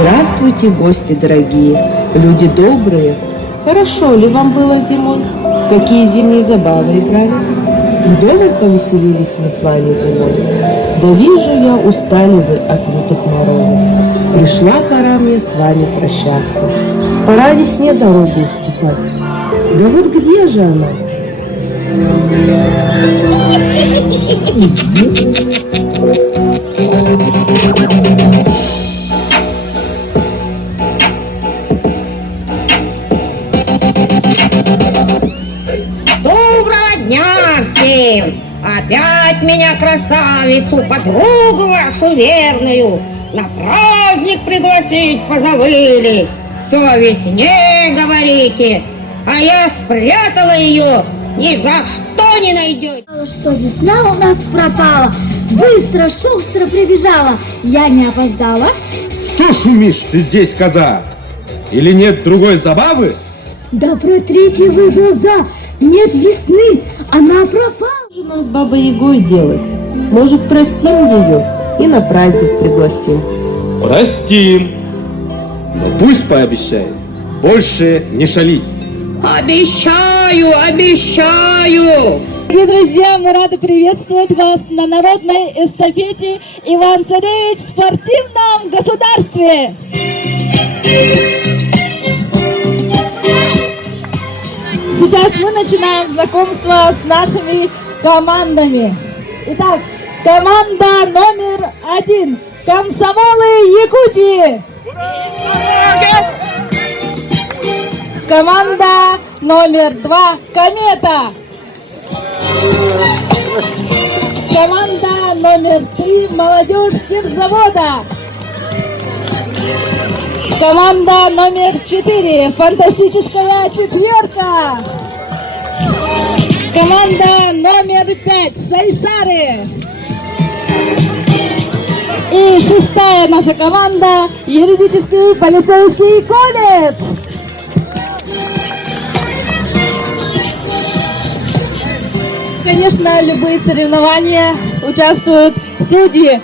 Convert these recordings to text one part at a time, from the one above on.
Здравствуйте, гости дорогие, люди добрые. Хорошо ли вам было зимой? Какие зимние забавы играли? Вдоволь повеселились мы с вами зимой. Да вижу я, устали вы от лютых морозов. Пришла пора мне с вами прощаться. Пора весне дорогу уступать. Да вот где же она? Доброго дня всем! Опять меня, красавицу, подругу вашу верную, на праздник пригласить позабыли. Все о весне говорите, а я спрятала ее, ни за что не найдете. Что весна у нас пропала, быстро, шустро прибежала, я не опоздала. Что шумишь ты здесь, коза? Или нет другой забавы? Да протрите вы глаза, нет весны, она пропала. Что же нам с бабой Ягой делать? Может, простим ее и на праздник пригласим? Простим. Но пусть пообещает больше не шалить. Обещаю, обещаю! Дорогие друзья, мы рады приветствовать вас на народной эстафете Иван-Царевич в спортивном государстве. Сейчас мы начинаем знакомство с нашими командами. Итак, команда номер 1. Комсомолы Якутии. Команда номер 2. Комета. Команда номер 3. Молодежь Кирзавода. Команда номер 4. Фантастическая четверка. Команда номер 5. Сайсары. И шестая наша команда — юридический полицейский колледж. Конечно, любые соревнования участвуют судьи.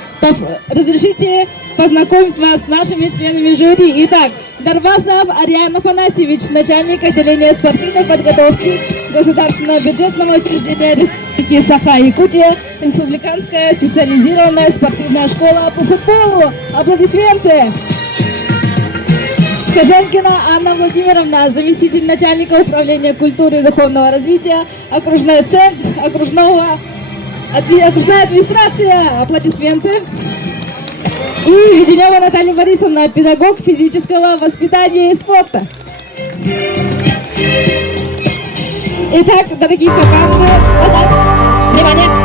Разрешите познакомить вас с нашими членами жюри. Итак, Дарвасов Ариан Афанасьевич, начальник отделения спортивной подготовки Государственного бюджетного учреждения Республики Саха-Якутия, Республиканская специализированная спортивная школа по футболу. Аплодисменты! Коженкина Анна Владимировна, заместитель начальника управления культуры и духовного развития, окружной центр, окружная администрация. Аплодисменты. И Веденева Наталья Борисовна, педагог физического воспитания и спорта. Итак, дорогие команды, внимание!